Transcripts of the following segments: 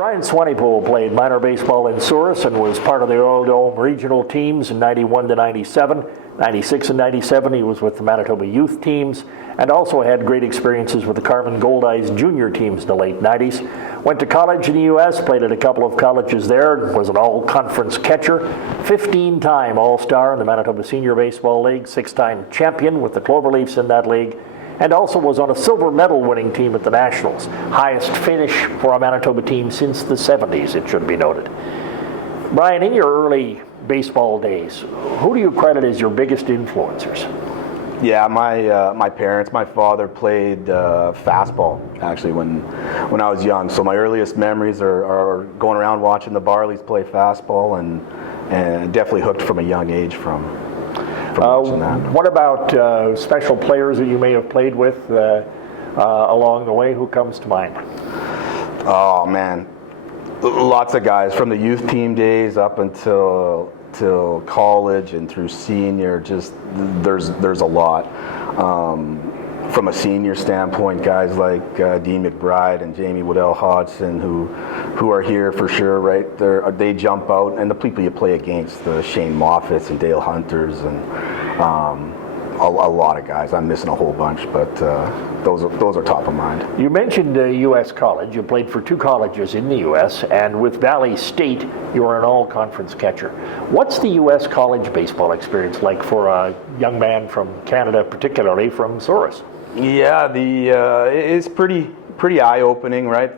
Bryan Swaenepoel played minor baseball in Souris and was part of the Oil Dome regional teams in 91 to 97. 96 and 97 he was with the Manitoba youth teams and also had great experiences with the Carmen Goldeyes junior teams in the late 90s. Went to college in the U.S., played at a couple of colleges there, was an all-conference catcher, 15-time All-Star in the Manitoba Senior Baseball League, 6-time champion with the Cloverleafs in that league, and also was on a silver medal winning team at the Nationals. Highest finish for a Manitoba team since the 70s, it should be noted. Bryan, in your early baseball days, who do you credit as your biggest influencers? Yeah, my parents, my father played fastball actually when I was young. So my earliest memories are going around watching the Barleys play fastball and definitely hooked from a young age from watching that. What about special players that you may have played with along the way? Who comes to mind? Oh man, lots of guys from the youth team days up until college and through senior. Just there's a lot. From a senior standpoint, guys like Dean McBride and Jamie Waddell Hodgson, who are here for sure, right? They jump out, and the people you play against, the Shane Moffats and Dale Hunters, and a lot of guys. I'm missing a whole bunch, but those are top of mind. You mentioned U.S. college. You played for two colleges in the U.S., and with Valley State, you were an all-conference catcher. What's the U.S. college baseball experience like for a young man from Canada, particularly from Souris? Yeah, it's pretty eye-opening, right?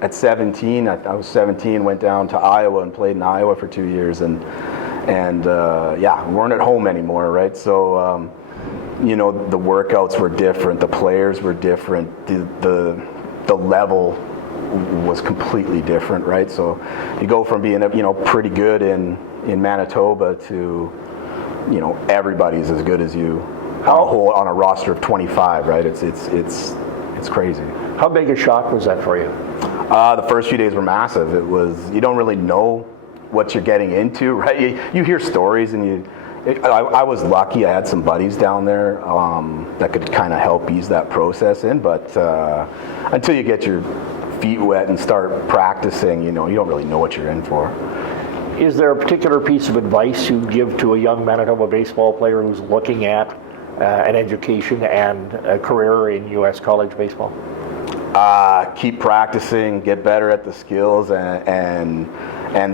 At 17, I was 17, went down to Iowa and played in Iowa for 2 years, and yeah, we weren't at home anymore, right? So, you know, the workouts were different, the players were different, the level was completely different, right? So you go from being, you know, pretty good in Manitoba to, you know, everybody's as good as you on a roster of 25, right? It's crazy. How big a shock was that for you? The first few days were massive. It was, you don't really know what you're getting into, right? You hear stories, and I was lucky. I had some buddies down there that could kind of help ease that process in, but until you get your feet wet and start practicing, you know, you don't really know what you're in for. Is there a particular piece of advice you'd give to a young Manitoba baseball player who's looking at an education and a career in U.S. college baseball? Keep practicing, get better at the skills and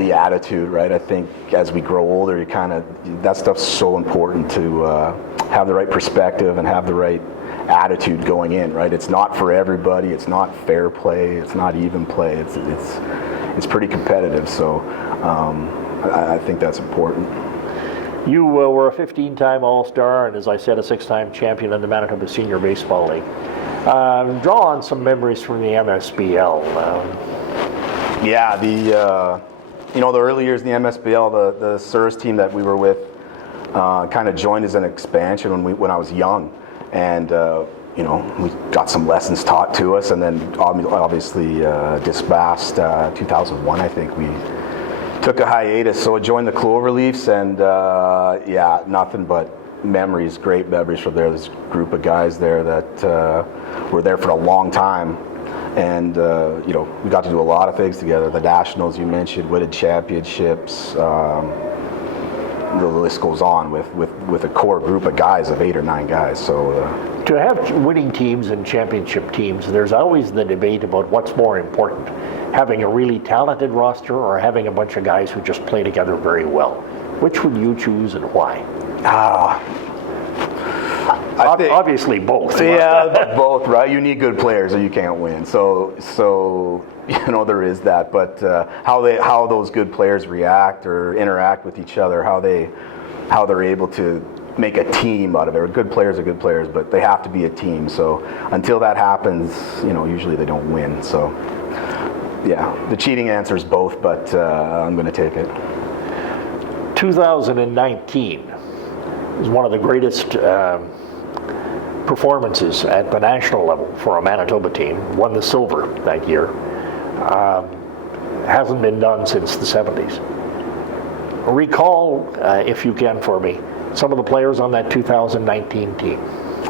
the attitude, right? I think as we grow older, that stuff's so important to have the right perspective and have the right attitude going in, right? It's not for everybody. It's not fair play. It's not even play. It's pretty competitive. So I think that's important. You were a 15-time All-Star and, as I said, a 6-time champion in the Manitoba Senior Baseball League. Draw on some memories from the MSBL. Yeah, you know, the early years in the MSBL, the Souris team that we were with kind of joined as an expansion when I was young, and you know, we got some lessons taught to us, and then obviously this past 2001, I think we took a hiatus. So I joined the Cloverleafs, and yeah, nothing but memories, great memories from there. This group of guys there that were there for a long time, and you know, we got to do a lot of things together. The Nationals you mentioned, winning championships. The list goes on with a core group of guys of 8 or 9 guys. So to have winning teams and championship teams, there's always the debate about what's more important, having a really talented roster or having a bunch of guys who just play together very well. Which would you choose and why? Obviously both. Yeah, both, right? You need good players or you can't win. So you know, there is that. But how those good players react or interact with each other, how they're able to make a team out of it. Good players are good players, but they have to be a team. So until that happens, you know, usually they don't win. So yeah, the cheating answer is both, but I'm going to take it. 2019 is one of the greatest performances at the national level for a Manitoba team. Won the silver that year. Hasn't been done since the 70s. Recall, if you can for me, some of the players on that 2019 team.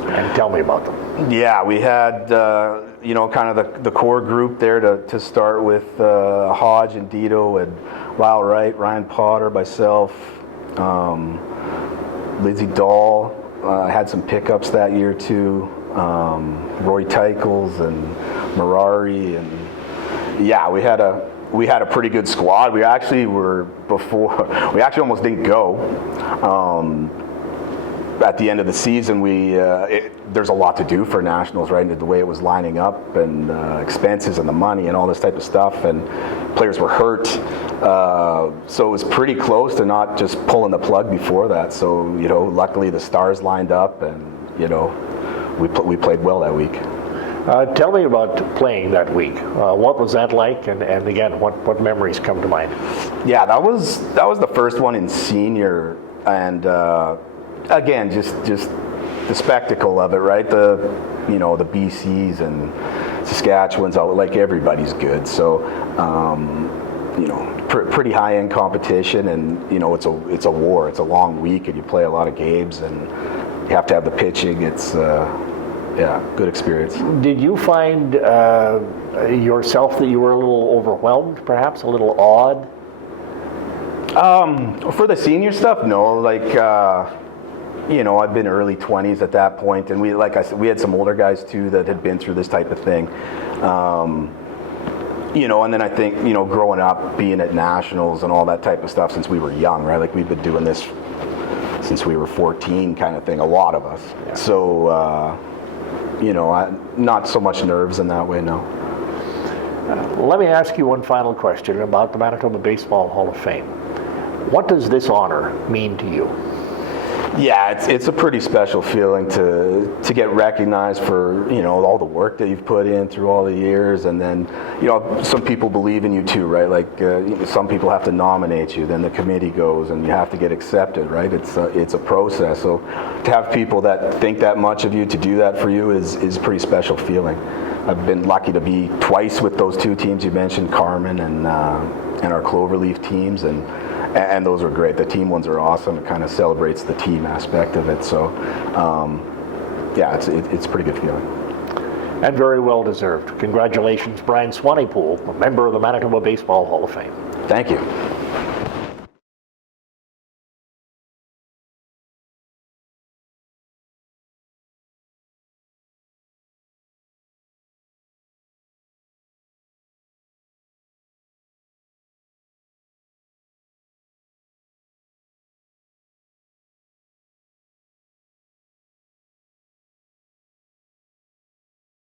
And tell me about them. Yeah, we had, kind of the core group there to start with, Hodge and Dito and Lyle Wright, Ryan Potter, myself, Lindsay Dahl, had some pickups that year too, Roy Teichels and Mirari, and yeah, we had a pretty good squad. We actually almost didn't go. At the end of the season, there's a lot to do for nationals, right? The way it was lining up, and expenses and the money and all this type of stuff, and players were hurt, so it was pretty close to not just pulling the plug before that. So luckily the stars lined up, and we played well that week. Tell me about playing that week. What was that like, and again, what memories come to mind? Yeah, that was the first one in senior, and again, just the spectacle of it, right? The BCs and Saskatchewan's out, like everybody's good. So pretty high end competition, and it's a war. It's a long week, and you play a lot of games, and you have to have the pitching. It's good experience. Did you find yourself that you were a little overwhelmed, perhaps a little awed? For the senior stuff, no. I've been early 20s at that point, and like I said, we had some older guys too that had been through this type of thing. And then I think, growing up, being at nationals and all that type of stuff since we were young, right? Like, we've been doing this since we were 14, kind of thing, a lot of us. Yeah. So, not so much nerves in that way, no. Let me ask you one final question about the Manitoba Baseball Hall of Fame. What does this honor mean to you? Yeah, it's a pretty special feeling to get recognized for all the work that you've put in through all the years, and then some people believe in you too, right? Like some people have to nominate you, then the committee goes, and you have to get accepted, right? It's a process. So to have people that think that much of you, to do that for you, is a pretty special feeling. I've been lucky to be twice with those two teams you mentioned, Carmen and our Cloverleaf teams, and those are great. The team ones are awesome. It kind of celebrates the team aspect of it. So, it's a pretty good feeling. And very well deserved. Congratulations, Bryan Swaenepoel, a member of the Manitoba Baseball Hall of Fame. Thank you.